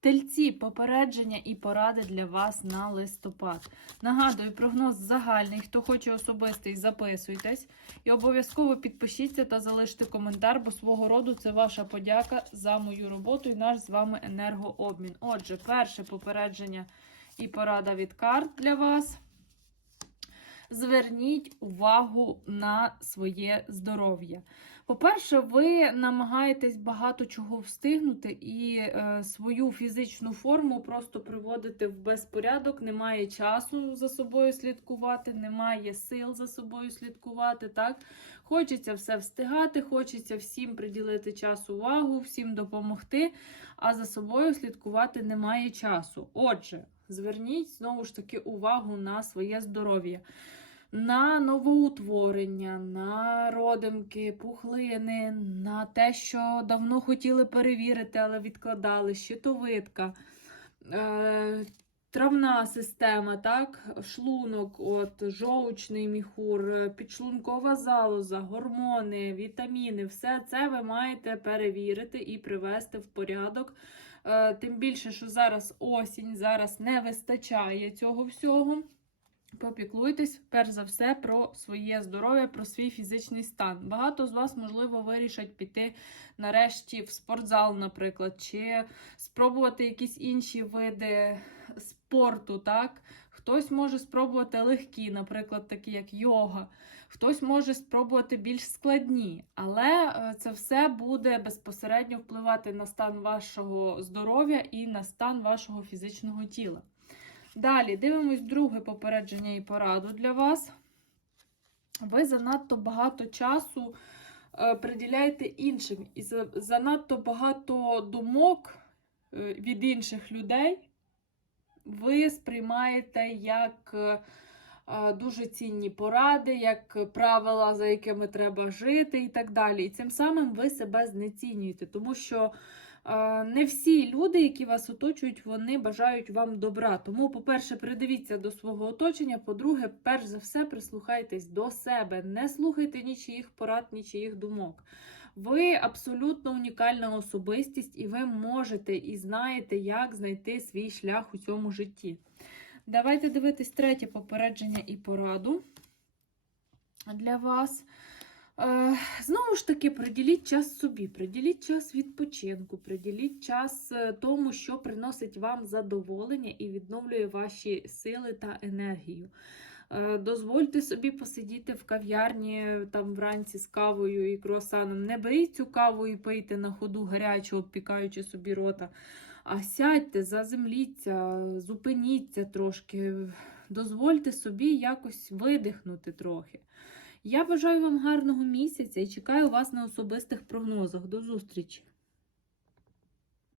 Тельці, попередження і поради для вас на листопад. Нагадую, прогноз загальний. Хто хоче особистий, записуйтесь. І обов'язково підпишіться та залиште коментар, бо свого роду це ваша подяка за мою роботу і наш з вами енергообмін. Отже, перше попередження і порада від карт для вас. Зверніть увагу на своє здоров'я. По-перше, ви намагаєтесь багато чого встигнути і е, свою фізичну форму просто приводити в безпорядок. Немає часу за собою слідкувати, немає сил за собою слідкувати. Так хочеться все встигати, хочеться всім приділити час увагу, всім допомогти. А за собою слідкувати немає часу. Отже, зверніть знову ж таки увагу на своє здоров'я на новоутворення, на родимки, пухлини, на те, що давно хотіли перевірити, але відкладали, щитовидка, е, травна система, так, шлунок, от, жовчний міхур, підшлункова залоза, гормони, вітаміни, все це ви маєте перевірити і привести в порядок. Е, Тим більше, що зараз осінь, зараз не вистачає цього всього. Попіклуйтесь, перш за все, про своє здоров'я, про свій фізичний стан. Багато з вас, можливо, вирішать піти нарешті в спортзал, наприклад, чи спробувати якісь інші види спорту. так? Хтось може спробувати легкі, наприклад, такі як йога, хтось може спробувати більш складні, але е, це все буде безпосередньо впливати на стан вашого здоров'я і на стан вашого фізичного тіла. Далі дивимось друге попередження і пораду для вас. Ви занадто багато часу е, приділяєте іншим і занадто багато думок е, від інших людей ви сприймаєте як е, е, дуже цінні поради, як правила, за якими треба жити, і так далі. І цим самим ви себе знецінюєте, тому що е, не всі люди, які вас оточують, вони бажають вам добра. Тому, по-перше, придивіться до свого оточення. По-друге, перш за все, прислухайтесь до себе, не слухайте нічиїх порад, нічиїх думок. Ви абсолютно унікальна особистість, і ви можете і знаєте, як знайти свій шлях у цьому житті. Давайте дивитись третє попередження і пораду для вас. Е, Знову ж таки, приділіть час собі, приділіть час відпочинку, приділіть час е, тому, що приносить вам задоволення і відновлює ваші сили та енергію. Е, Дозвольте собі посидіти в кав'ярні там вранці з кавою і круасаном. Не беріть цю каву і пийте на ходу гарячу, обпікаючи собі рота. А сядьте, заземліться, зупиніться трошки, дозвольте собі якось видихнути трохи. Я бажаю вам гарного місяця і чекаю вас на особистих прогнозах. До зустрічі!